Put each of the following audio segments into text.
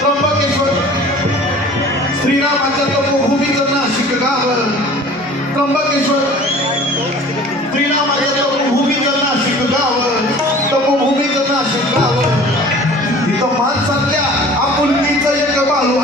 त्र्यंबकेश्वर श्रीरामाच्या तपोभूमीचं नाशिक गाव. त्र्यंबकेश्वर श्रीरामाच्या तपोभूमीचं नाशिक गाव. तपोभूमीचं नाशिक गाव. तिथं माणसातल्या आपुलकीचं एक बालू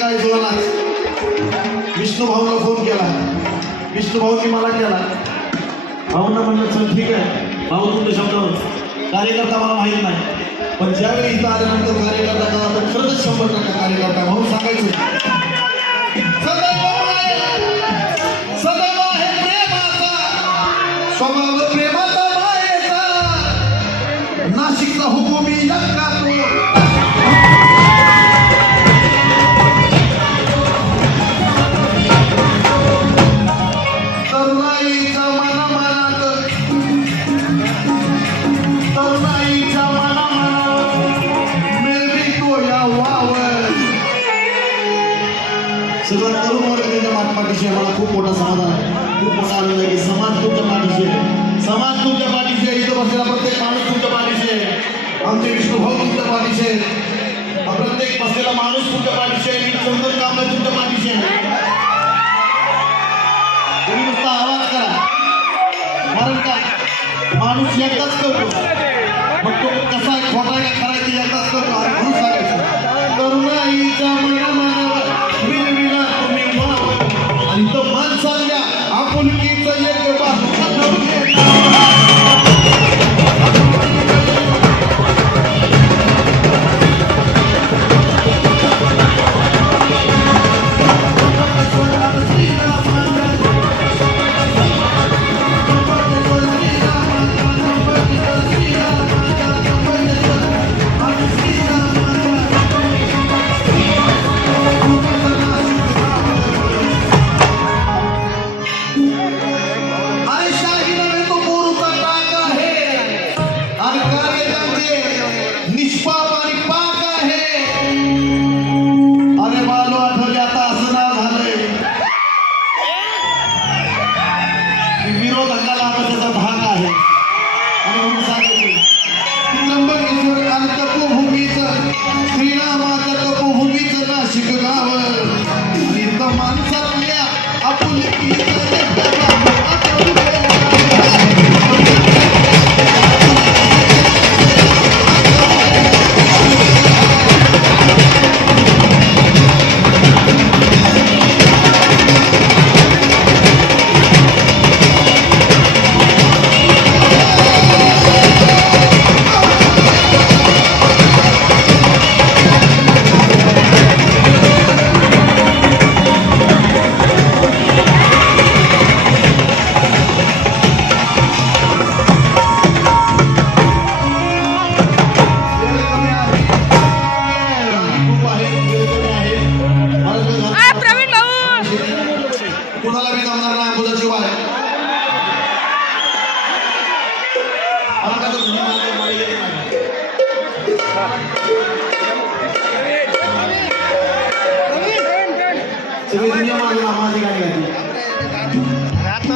काय जुळणार. विष्णू भाऊला फोन केला. विष्णू भाऊनी मला केला. भाऊंना म्हणलं चल ठीक आहे भाऊ तुमच्या शब्दावर कार्यकर्ता मला माहीत नाही पण ज्यावेळी इथं आल्यानंतर कार्यकर्ता करा तर खरंच 100% कार्यकर्ता भाऊ सांगायचं सदैव आहे प्रेमाचा स्वभाव प्रेमाचा मायेचा नाशिकचा हुकुमी यक्का सगळं तरुण वर्गाच्या पाठीशी मला खूप मोठा समाधान आहे. खूप मोठा आनंद आहे की समाज तुमच्या पाठीशी आहे. समाज तुमच्या पाठीशी आहे. इथं बसलेला प्रत्येक माणूस तुमच्या पाठीशी आहे. आमचे विष्णू भाऊ तुमच्या पाठीशी आहे. प्रत्येक बसलेला माणूस तुमच्या पाठीशी आहे. चंदन कांबळे तुमच्या पाठीशी आहे. तुम्ही नुसता आवाज करा कारण का माणूस एकदाच करतो मग तो कसा आहे खोटा आहे का खरा आहे ते एकदाच करतो आणि म्हणून सांगायचं तरुणाईच्या मनावर आणि तो माणसाच्या आपुलकीचं एक बाजू नाम तुझं शिवाय मला का तर तुम्ही मला येत नाही सगळी दुनिया माझी नामाची गाणी गाती